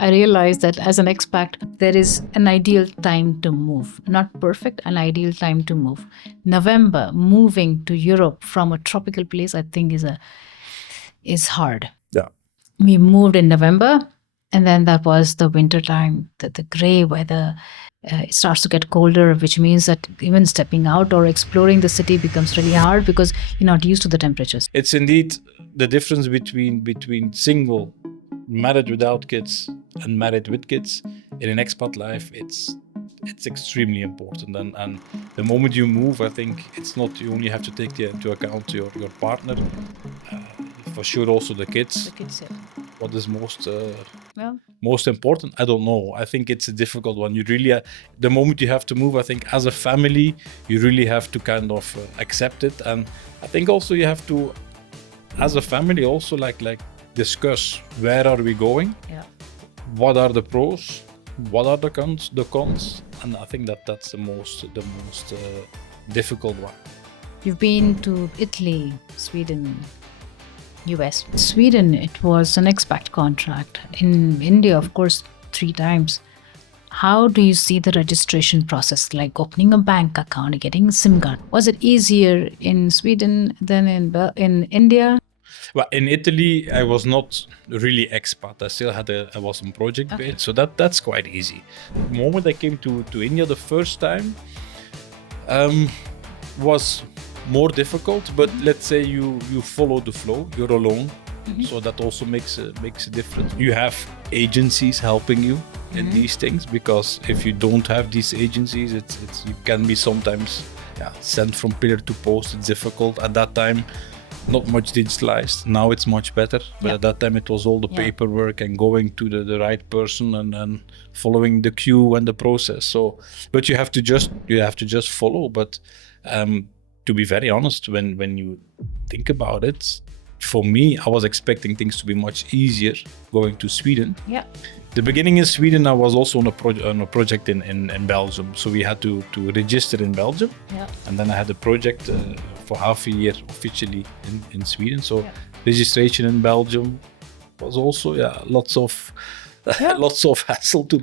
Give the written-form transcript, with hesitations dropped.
I realized that as an expat, there is an ideal time to move. Not perfect, an ideal time to move. November, moving to Europe from a tropical place, I think is hard. Yeah. We moved in November, and then that was the winter time, the gray weather. It starts to get colder, which means that even stepping out or exploring the city becomes really hard because you're not used to the temperatures. It's indeed the difference between single, married without kids, and married with kids. In an expat life, it's extremely important. And the moment you move, I think it's not, you only have to take into account your partner, for sure also the kids. The kids, yeah. What is most Well, most important? I don't know. I think it's a difficult one. You really, the moment you have to move, I think as a family, you really have to kind of accept it. And I think also you have to, as a family, also like discuss where are we going, yeah. what are the pros, what are the cons, and I think that's the most difficult one. You've been to Italy, Sweden, US. Sweden, it was an expat contract. In India, of course, 3 times. How do you see the registration process, like opening a bank account, getting a SIM card? Was it easier in Sweden than in India? Well, in Italy, I was not really expat. I still I was on project base, so that's quite easy. The moment I came to India the first time, was more difficult. But let's say you follow the flow. You're alone, so that also makes a difference. You have agencies helping you in these things, because if you don't have these agencies, it's you can be sometimes sent from pillar to post. It's difficult at that time. Not much digitalized. Now it's much better. But at that time it was all the paperwork and going to the right person and following the queue and the process. So, but you have to just follow. But to be very honest, when you think about it, for me, I was expecting things to be much easier going to Sweden. Yeah. The beginning in Sweden, I was also on a project in Belgium. So we had to register in Belgium. Yeah. And then I had a project for half a year officially in Sweden. So registration in Belgium was also lots of hassle to